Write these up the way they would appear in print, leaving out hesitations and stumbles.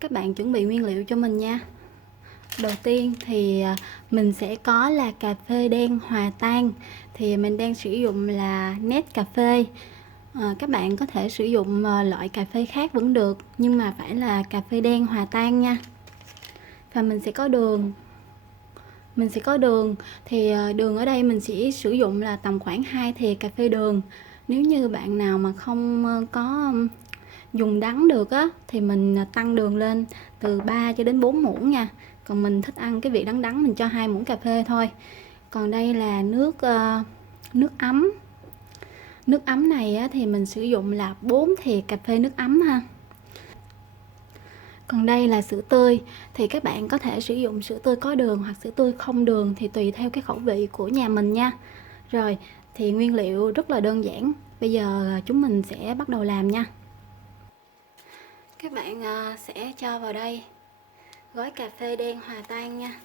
Các bạn chuẩn bị nguyên liệu cho mình nha. Đầu tiên thì mình sẽ có là cà phê đen hòa tan. Thì mình đang sử dụng là Nescafe. Các bạn có thể sử dụng loại cà phê khác vẫn được, nhưng mà phải là cà phê đen hòa tan nha. Và mình sẽ có đường. Thì đường ở đây mình sẽ sử dụng là tầm khoảng 2 thìa cà phê đường. Nếu như bạn nào mà không có dùng đắng được á thì mình tăng đường lên từ 3 cho đến 4 muỗng nha. Còn mình thích ăn cái vị đắng đắng, mình cho 2 muỗng cà phê thôi. Còn đây là nước ấm. Nước ấm này á, thì mình sử dụng là 4 thìa cà phê nước ấm ha. Còn đây là sữa tươi, thì các bạn có thể sử dụng sữa tươi có đường hoặc sữa tươi không đường, thì tùy theo cái khẩu vị của nhà mình nha. Rồi, thì nguyên liệu rất là đơn giản. Bây giờ chúng mình sẽ bắt đầu làm nha. Các bạn sẽ cho vào đây gói cà phê đen hòa tan nha.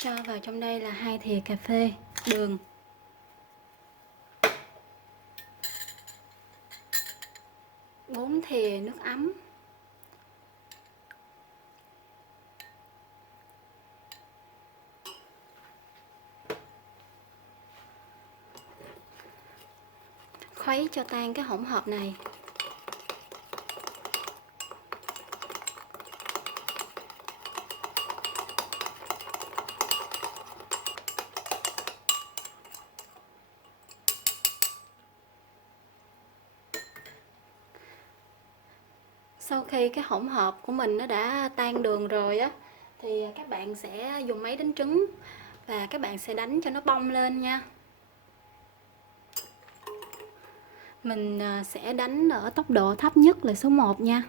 Cho vào trong đây là 2 thìa cà phê đường. Bốn thìa nước ấm. Khuấy cho tan cái hỗn hợp này. Sau khi cái hỗn hợp của mình nó đã tan đường rồi á, thì các bạn sẽ dùng máy đánh trứng và các bạn sẽ đánh cho nó bong lên nha. Mình sẽ đánh ở tốc độ thấp nhất là số 1 nha.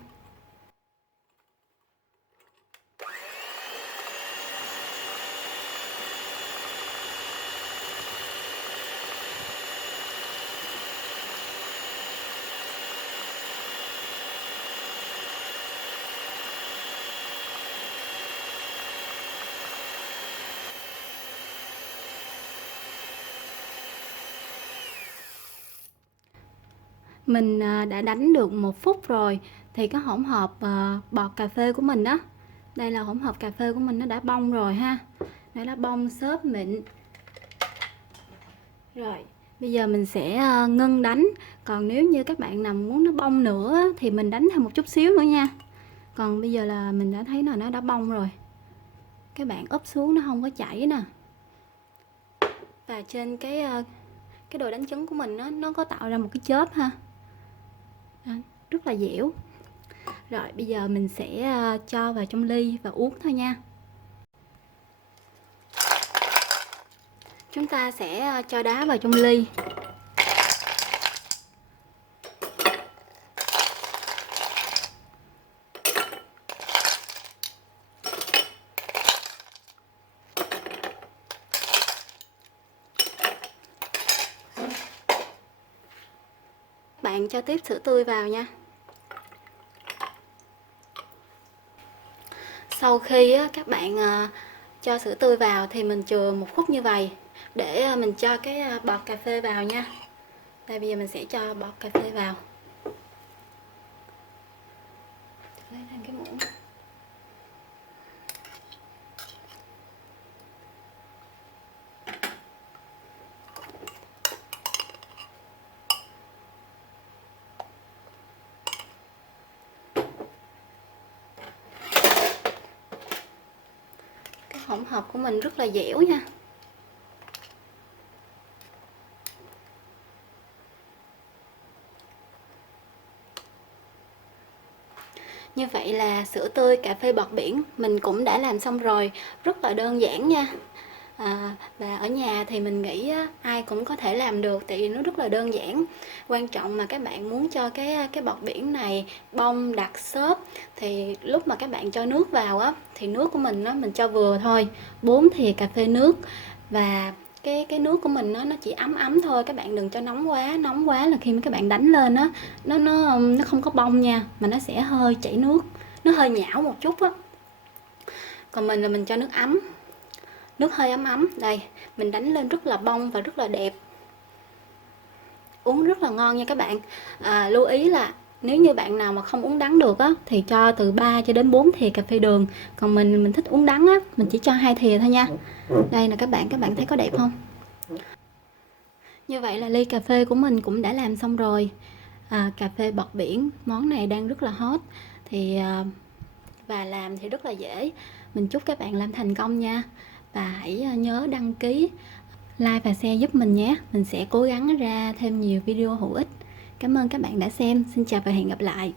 Mình đã đánh được 1 phút rồi, thì cái hỗn hợp bọt cà phê của mình đó, đây là hỗn hợp cà phê của mình, nó đã bong rồi ha. Nó bong xốp mịn. Rồi, bây giờ mình sẽ ngưng đánh. Còn nếu như các bạn nào muốn nó bong nữa thì mình đánh thêm một chút xíu nữa nha. Còn bây giờ là mình đã thấy là nó đã bong rồi. Các bạn úp xuống nó không có chảy nè. Và trên cái đồ đánh trứng của mình nó có tạo ra một cái chớp ha. Đó, rất là dẻo. Rồi bây giờ mình sẽ cho vào trong ly và uống thôi nha. Chúng ta sẽ cho đá vào trong ly. Bạn cho tiếp sữa tươi vào nha. Sau khi các bạn cho sữa tươi vào thì mình chừa 1 phút như vậy để mình cho cái bọt cà phê vào nha. Đây, bây giờ mình sẽ cho bọt cà phê vào. Lấy thêm cái muỗng. Cái hỗn hợp của mình rất là dẻo nha. Như vậy là sữa tươi cà phê bọt biển mình cũng đã làm xong rồi, rất là đơn giản nha. Và ở nhà thì mình nghĩ ai cũng có thể làm được, tại vì nó rất là đơn giản. Quan trọng mà các bạn muốn cho cái bọt biển này bong đặc xốp, thì lúc mà các bạn cho nước vào á, thì nước của mình mình cho vừa thôi, 4 thìa cà phê nước. Và cái nước của mình nó chỉ ấm ấm thôi, các bạn đừng cho nóng quá là khi mà các bạn đánh lên á, nó không có bong nha, mà nó sẽ hơi chảy nước, nó hơi nhão một chút á. Còn mình là mình cho nước ấm. Nước hơi ấm ấm. Đây, mình đánh lên rất là bông và rất là đẹp. Uống rất là ngon nha các bạn. Lưu ý là nếu như bạn nào mà không uống đắng được á thì cho từ 3 cho đến 4 thìa cà phê đường. Còn mình thích uống đắng á, mình chỉ cho 2 thìa thôi nha. Đây nè các bạn thấy có đẹp không? Như vậy là ly cà phê của mình cũng đã làm xong rồi. Cà phê bọt biển, món này đang rất là hot và làm thì rất là dễ. Mình chúc các bạn làm thành công nha. Và hãy nhớ đăng ký, like và share giúp mình nhé. Mình sẽ cố gắng ra thêm nhiều video hữu ích. Cảm ơn các bạn đã xem. Xin chào và hẹn gặp lại.